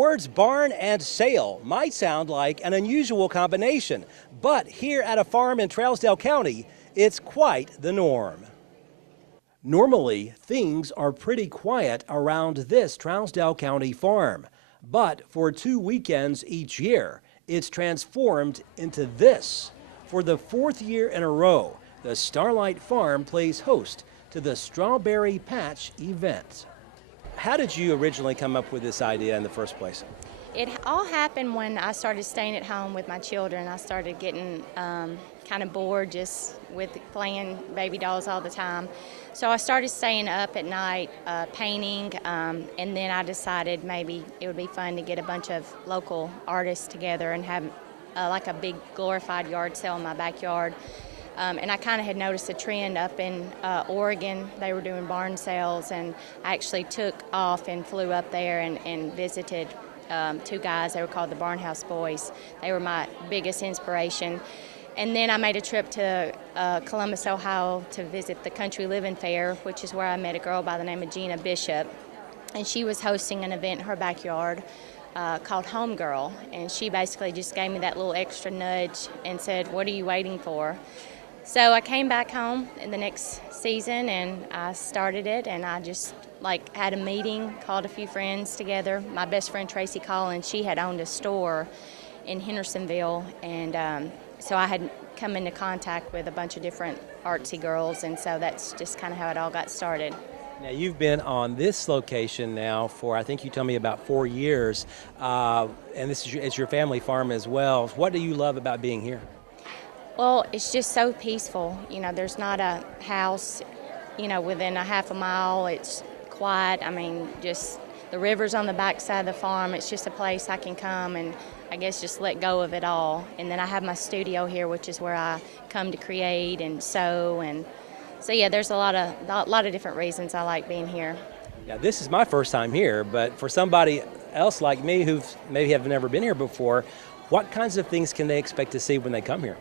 words barn and sale might sound like an unusual combination, but here at a farm in Trousdale County, it's quite the norm. Normally, things are pretty quiet around this Trousdale County farm, but for 2 weekends each year, it's transformed into this. For the 4th year in a row, the Starlight Farm plays host to the Strawberry Patch event. How did you originally come up with this idea in the first place? It all happened when I started staying at home with my children. I started getting kind of bored just with playing baby dolls all the time. So I started staying up at night painting, and then I decided maybe it would be fun to get a bunch of local artists together and have like a big glorified yard sale in my backyard. And I kind of had noticed a trend up in Oregon. They were doing barn sales, and I actually took off and flew up there and visited 2 guys. They were called the Barnhouse Boys. They were my biggest inspiration. And then I made a trip to Columbus, Ohio to visit the Country Living Fair, which is where I met a girl by the name of Gina Bishop. And she was hosting an event in her backyard called Homegirl. And she basically just gave me that little extra nudge and said, "What are you waiting for?" So I came back home in the next season and I started it, and I just had a meeting, called a few friends together. My best friend Tracy Collins, she had owned a store in Hendersonville, and so I had come into contact with a bunch of different artsy girls, and so that's just kind of how it all got started. Now, you've been on this location now for, I think you told me, about 4 years, and this is it's your family farm as well. What do you love about being here? Well, it's just so peaceful. You know, there's not a house, within a half a mile. It's quiet. I mean, just the river's on the backside of the farm. It's just a place I can come and I guess just let go of it all. And then I have my studio here, which is where I come to create and sew. And so, yeah, there's a lot of different reasons I like being here. Yeah, this is my first time here, but for somebody else like me who maybe have never been here before, what kinds of things can they expect to see when they come here?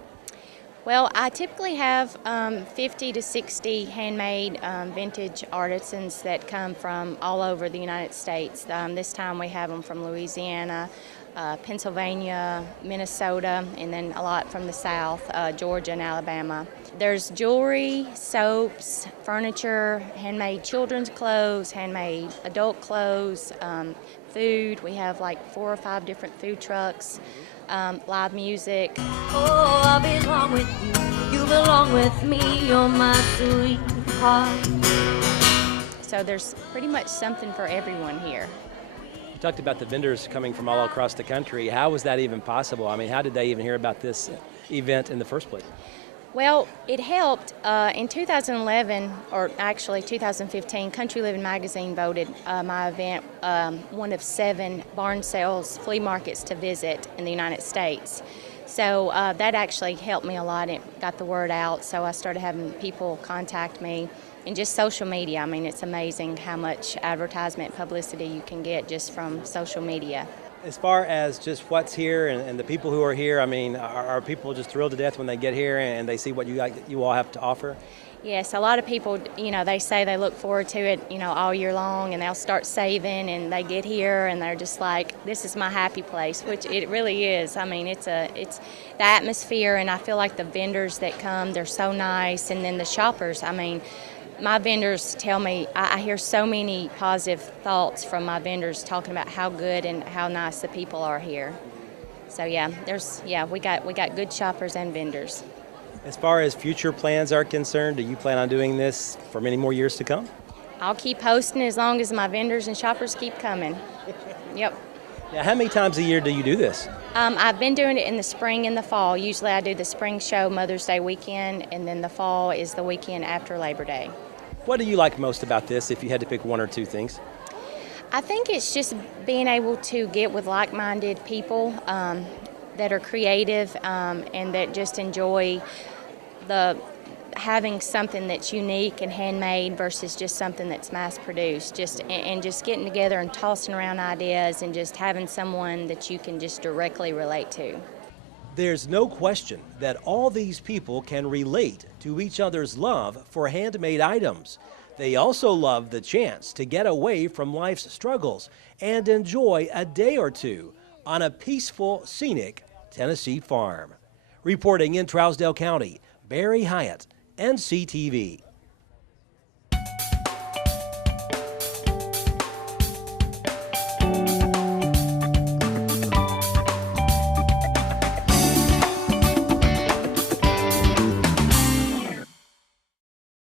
Well, I typically have 50 to 60 handmade vintage artisans that come from all over the United States. This time we have them from Louisiana, Pennsylvania, Minnesota, and then a lot from the South, Georgia and Alabama. There's jewelry, soaps, furniture, handmade children's clothes, handmade adult clothes, food. We have like 4 or 5 different food trucks, live music. Oh, I belong with you belong with me, you're my sweetheart. So there's pretty much something for everyone here. You talked about the vendors coming from all across the country. How was that even possible? I mean, how did they even hear about this event in the first place? Well, it helped. In 2011, or actually 2015, Country Living magazine voted my event one of 7 barn sales flea markets to visit in the United States. So that actually helped me a lot. It got the word out, so I started having people contact me. And just social media, I mean, it's amazing how much advertisement publicity you can get just from social media. As far as just what's here and the people who are here, I mean, are people just thrilled to death when they get here and they see what you all have to offer? Yes, a lot of people, they say they look forward to it, all year long, and they'll start saving, and they get here and they're just like, this is my happy place, which it really is. I mean, it's the atmosphere, and I feel like the vendors that come, they're so nice, and then the shoppers, I mean, my vendors tell me, I hear so many positive thoughts from my vendors talking about how good and how nice the people are here. So yeah, we got good shoppers and vendors. As far as future plans are concerned, do you plan on doing this for many more years to come? I'll keep hosting as long as my vendors and shoppers keep coming. Yep. Now, how many times a year do you do this? I've been doing it in the spring and the fall. Usually I do the spring show Mother's Day weekend, and then the fall is the weekend after Labor Day. What do you like most about this, if you had to pick 1 or 2 things? I think it's just being able to get with like-minded people that are creative and that just enjoy having something that's unique and handmade versus just something that's mass-produced. And just getting together and tossing around ideas and just having someone that you can just directly relate to. There's no question that all these people can relate to each other's love for handmade items. They also love the chance to get away from life's struggles and enjoy a day or two on a peaceful, scenic Tennessee farm. Reporting in Trousdale County, Barry Hyatt, NCTV.